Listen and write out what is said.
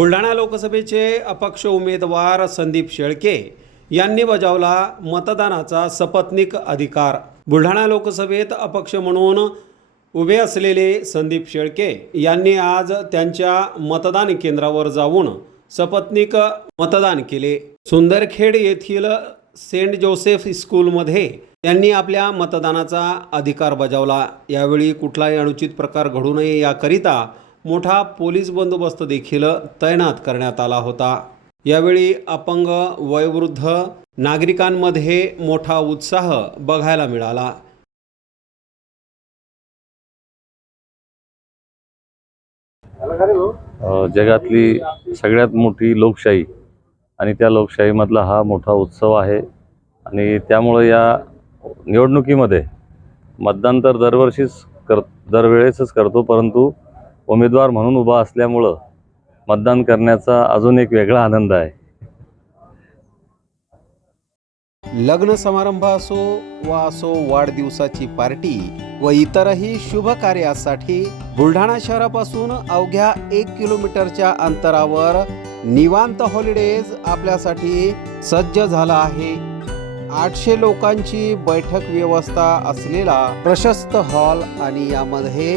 बुलढाणा लोकसभेचे अपक्ष उमेदवार संदीप शेळके यांनी बजावला मतदानाचा सपत्निक अधिकार. बुलढाणा लोकसभेत अपक्ष म्हणून उभे असलेले संदीप शेळके यांनी आज त्यांच्या मतदान केंद्रावर जाऊन सपत्निक मतदान केले. सुंदरखेड येथील सेंट जोसेफ स्कूलमध्ये त्यांनी आपल्या मतदानाचा अधिकार बजावला. यावेळी कुठलाही अनुचित प्रकार घडू नये याकरिता मोठा पोलीस बंदोबस्त देखील तैनात करण्यात आला होता. यावेळी अपंग वयोवृद्ध नागरिकांमध्ये मोठा उत्साह बघायला मिळाला. जगातली सगळ्यात मोठी लोकशाही आणि त्या लोकशाहीमधला हा मोठा उत्सव आहे. आणि त्यामुळं या निवडणुकीमध्ये मतदान तर दरवर्षीच कर दरवेळेसच करतो परंतु उमेदवार म्हणून उभा असल्यामुळं मतदान करण्याचा अजून एक वेगळा आनंद आहे. लग्न समारंभ असो वा असो वाढदिवसाची पार्टी व इतरही शुभ कार्यासाठी बुलढाणा शहरापासून अवघ्या एक किलोमीटरच्या अंतरावर निवांत हॉलिडेज आपल्यासाठी सज्ज झाला आहे. आठशे लोकांची बैठक व्यवस्था असलेला प्रशस्त हॉल आणि यामध्ये